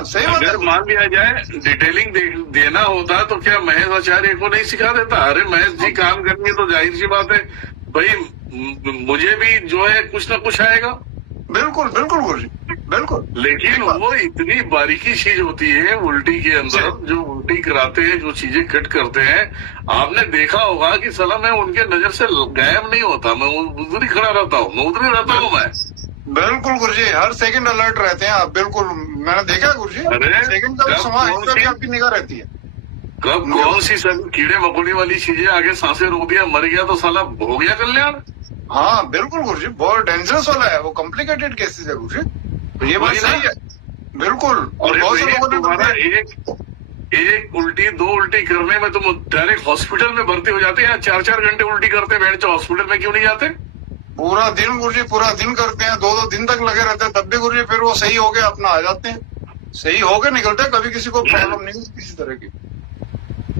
हाँ सही बात है। अगर मान लिया जाए डिटेलिंग देना होता तो क्या महेश आचार्य को नहीं सिखा देता? अरे महेश जी काम करेंगे तो जाहिर सी बात है भाई, मुझे भी जो है कुछ ना कुछ आएगा। बिल्कुल बिल्कुल गुरुजी, बिल्कुल। लेकिन वो इतनी बारीकी चीज होती है उल्टी के अंदर, जो उल्टी कराते हैं, जो चीजें कट करते हैं, आपने देखा होगा कि साला मैं उनके नजर से गायब नहीं होता, मैं उधर ही खड़ा रहता हूँ, मैं उधर ही रहता हूँ मैं। बिल्कुल गुरुजी, हर सेकंड अलर्ट रहते हैं आप, बिल्कुल मैंने देखा है गुरुजी। सेकंड का समय भी आपकी निगाह रहती है। कब कौन सी कीड़े मकोड़े वाली चीजें आगे सांसें रोक दिया, मर गया तो साला हो गया कल्याण। हाँ बिल्कुल गुरुजी, बहुत डेंजरस वाला है वो, कॉम्प्लिकेटेड केसेस है गुरुजी, तो ये बात सही है बिल्कुल। और बहुत से लोगों ने तुम्हारा एक उल्टी दो उल्टी करने में तुम डायरेक्ट हॉस्पिटल में भर्ती हो जाते हैं, 4-4 घंटे उल्टी करते हैं, बैठ हॉस्पिटल में क्यों नहीं जाते? पूरा दिन गुरुजी, पूरा दिन करते हैं, 2-2 दिन तक लगे रहते हैं, तब भी गुरुजी फिर वो सही हो गए अपना आ जाते हैं, सही हो गए निकलते हैं, कभी किसी को प्रॉब्लम नहीं होती किसी तरह की।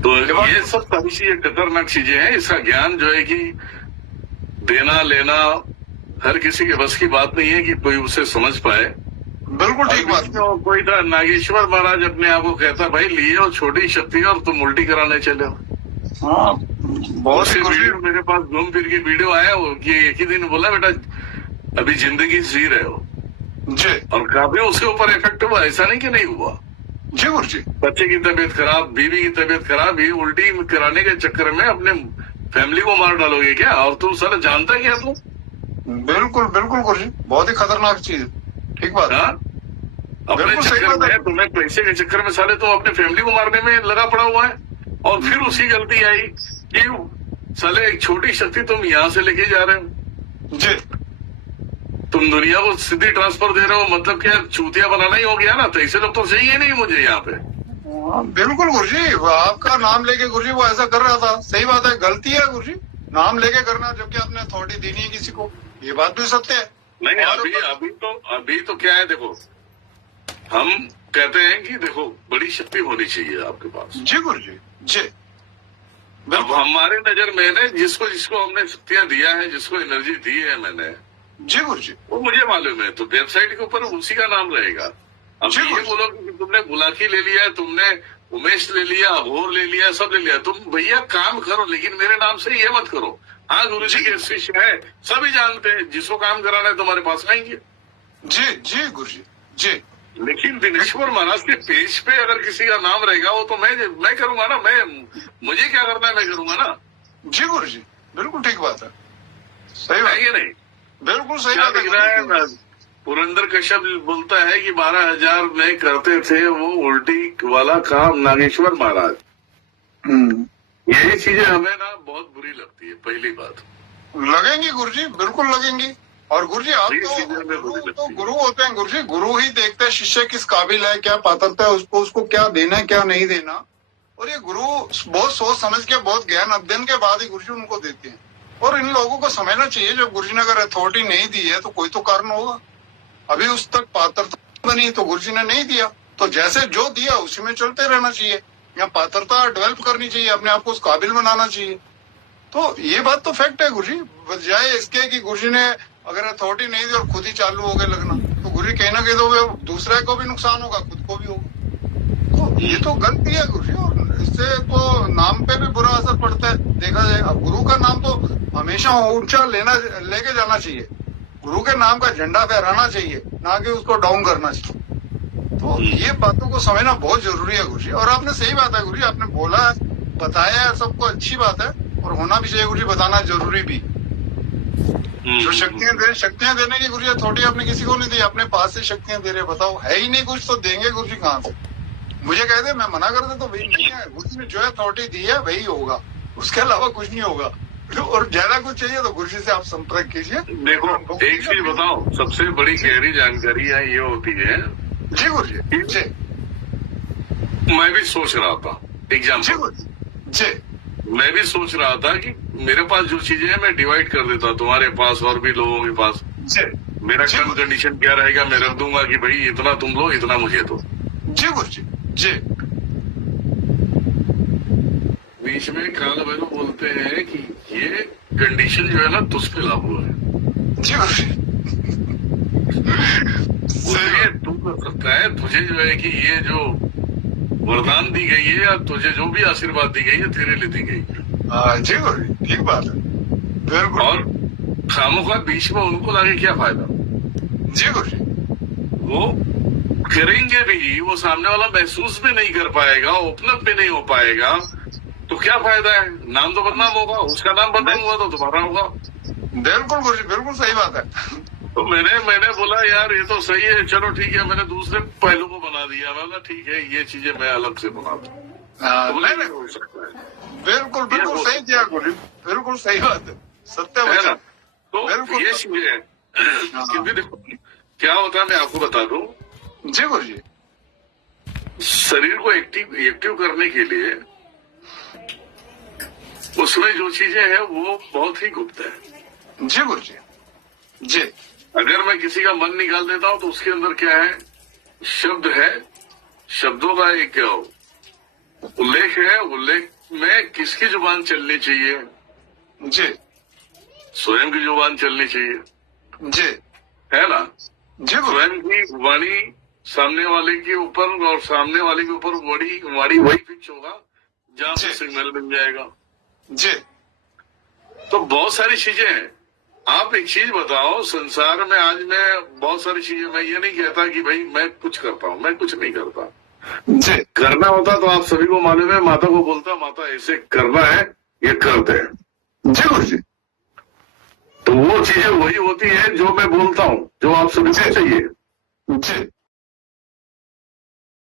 तो ये सब सारी चीजें खतरनाक चीजें हैं। इसका ज्ञान जो है कि देना लेना हर किसी के बस की बात नहीं है कि कोई उसे समझ पाए। बिल्कुल ठीक बात। कोई था नागेश्वर महाराज अपने आप को कहता भाई लिए हो छोटी शक्ति और तुम उल्टी कराने चले हो। हाँ बहुत सी वीडियो मेरे पास घूम फिर के वीडियो आया हो कि एक ही दिन बोला बेटा अभी जिंदगी जी रहे हो जी, और काफी उसके ऊपर इफेक्ट हुआ, ऐसा नहीं कि नहीं हुआ जी गुरुजी। बच्चे की तबीयत खराब, बीवी की तबीयत खराब, ये उल्टी कराने के चक्कर में अपने फैमिली को मार डालोगे क्या? और तुम सर जानता क्या तुम? बिल्कुल बिल्कुल गुरुजी, बहुत ही खतरनाक चीज, ठीक बात। हाँ अपने चक्कर में, तुम्हें पैसे के चक्कर में साले तुम अपने फैमिली को मारने में लगा पड़ा हुआ है। और फिर उसी गलती आई कि साले एक छोटी शक्ति तुम यहाँ से लेके जा रहे हो जी, तुम दुनिया को सीधी ट्रांसफर दे रहे हो, मतलब क्या चूतिया बनाना ही हो गया ना? तो ऐसे लोग तो चाहिए नहीं मुझे यहाँ पे। बिल्कुल गुरुजी, आपका नाम लेके गुरुजी वो ऐसा कर रहा था, सही बात है, गलती है गुरुजी नाम लेके करना, जबकि आपने अथॉरिटी देनी है किसी को, ये बात भी सत्य है। नहीं अभी तो क्या है, देखो हम कहते हैं कि देखो बड़ी शक्ति होनी चाहिए आपके पास। जी गुरुजी जी। अब हमारे नजर में ने जिसको हमने शक्तियां दिया है, जिसको एनर्जी दी है मैंने, जी गुरुजी, वो मुझे मालूम है, तो वेबसाइट के ऊपर उसी का नाम रहेगा। अब ये बोलो कि तुमने बुलाकी ले लिया, तुमने उमेश ले लिया, अभोर ले लिया, सब ले लिया, तुम भैया काम करो लेकिन मेरे नाम से ये मत करो। हाँ गुरुजी के शिष्य है, सभी जानते हैं, जिसको काम कराना है तुम्हारे पास आएंगे। जी जी गुरुजी जी। लेकिन दिनेश्वर महाराज के पेज पे अगर किसी का नाम रहेगा वो तो मैं करूंगा ना, मुझे क्या करना है मैं करूंगा ना। जी गुरुजी बिल्कुल ठीक बात है, सही बात है नहीं? बिल्कुल सही बात है। पुरंदर कश्यप बोलता है कि 12,000 में करते थे वो उल्टी वाला काम नागेश्वर महाराज। यही चीजें हमें ना बहुत बुरी लगती है। पहली बात लगेंगी गुरुजी, बिल्कुल लगेंगी। और गुरुजी आप तो गुरु होते हैं गुरुजी, गुरु ही देखते हैं शिष्य किस काबिल है, क्या पात्रता है, उसको क्या देना है क्या नहीं देना। और ये गुरु बहुत सोच समझ के, बहुत ज्ञान अध्ययन के बाद ही गुरुजी उनको देते हैं। और इन लोगों को समझना चाहिए, जब गुरुजी ने अगर अथॉरिटी नहीं दी है तो कोई तो कारण होगा, अभी उस तक पात्रता बनी तो गुरुजी ने नहीं दिया, तो जैसे जो दिया उसी में चलते रहना चाहिए, या पात्रता डेवलप करनी चाहिए, अपने आप को उस काबिल बनाना चाहिए। तो ये बात तो फैक्ट है गुरुजी, बजाय इसके कि गुरुजी ने अगर अथॉरिटी नहीं दी और खुद ही चालू हो गए लगना, तो गुरुजी कहीं ना कहीं तो दूसरे को भी नुकसान होगा, खुद को भी होगा। तो ये तो गलती है गुरुजी, और इससे तो नाम पे भी बुरा असर पड़ता है देखा जाए। अब गुरु का नाम तो हमेशा ऊंचा लेके जाना चाहिए, गुरु के नाम का झंडा फहराना चाहिए, ना कि उसको डाउन करना चाहिए। तो ये बातों को समझना बहुत जरूरी है गुरुजी। और आपने सही बात है गुरुजी, आपने बोला है, बताया है, सबको अच्छी बात है, और होना भी चाहिए गुरुजी, बताना जरूरी भी। जो शक्तियां देने की गुरुजी अथॉरिटी आपने किसी को नहीं दी, अपने पास से शक्तियां दे रहे, बताओ है ही नहीं कुछ तो देंगे गुरुजी कहाँ से? मुझे कहते मैं मना कर दे तो वही नहीं है, गुरुजी ने जो अथॉरिटी दी है वही होगा, उसके अलावा कुछ नहीं होगा। और ज्यादा कुछ चाहिए तो गुरुजी से आप संपर्क कीजिए। देखो एक चीज बताओ, सबसे बड़ी गहरी जानकारी ये होती है जी गुरुजी जी, मैं भी सोच रहा था एग्जाम्पल जी, मैं भी सोच रहा था कि मेरे पास जो चीजें हैं मैं डिवाइड कर देता, तुम्हारे पास और भी लोगों के पास। मेरा कंडीशन क्या रहेगा, मैं रख दूंगा कि भाई इतना तुम लो, इतना मुझे दो। जी गुरुजी जी। बीच में काल भैरव बोलते हैं कि ये कंडीशन जो है ना तुझ पे लागू है। जी गुरुजी उससे तू कर सकता है। तुझे जो है कि ये जो वरदान दी गई है या तुझे जो भी आशीर्वाद दी गई है तेरे लिए दी गई है। हाँ जी गुरु जी, ठीक बात है, बिल्कुल। और खामोखा बीच में उनको लागे क्या फायदा? जी गुरु जी, वो करेंगे भी, वो सामने वाला महसूस भी नहीं कर पाएगा, ओपन अप भी नहीं हो पाएगा, तो क्या फायदा है? नाम तो बदनाम होगा, उसका नाम बदनाम हुआ तो तुम्हारा होगा। बिल्कुल गुरु जी, बिल्कुल सही बात है। तो मैंने बोला यार ये तो सही है, चलो ठीक है, मैंने दूसरे पहलू को बना दिया। मैं बोला ठीक है, ये चीजें मैं अलग से बना दूं। नहीं नहीं, हो सकता है, बिल्कुल बिल्कुल हो सही किया गुरु जी, बिल्कुल सही बात है, सत्य है ना? वचन। तो बिल्कुल। ये चीजें हैं। क्योंकि देखो क्या होता है, मैं आपको बता दूं, जी गुरु जी, शरीर को एक्टिव करने के लिए उसमें जो चीजें हैं वो बहुत ही गुप्त है। जी गुरु जी, जी अगर मैं किसी का मन निकाल देता हूं तो उसके अंदर क्या है, शब्द है, शब्दों का एक उल्लेख है, उल्लेख में किसकी जुबान चलनी चाहिए? जी स्वयं की जुबान चलनी चाहिए, जी, है ना? जी गुरु, स्वयं की वाणी सामने वाले के ऊपर, और सामने वाले के ऊपर वाणी वही फिक्स होगा जहां से जी। सिग्नल मिल जाएगा। जी तो बहुत सारी चीजें हैं। आप एक चीज बताओ, संसार में आज मैं बहुत सारी चीजें, मैं ये नहीं कहता कि भाई मैं कुछ करता हूं, मैं कुछ नहीं करता। जी करना होता तो आप सभी को मालूम है, माता को बोलता माता ऐसे करना है, ये करते हैं। जी गुरु जी, तो वो चीजें वही होती है जो मैं बोलता हूँ, जो आप सभी को चाहिए। जी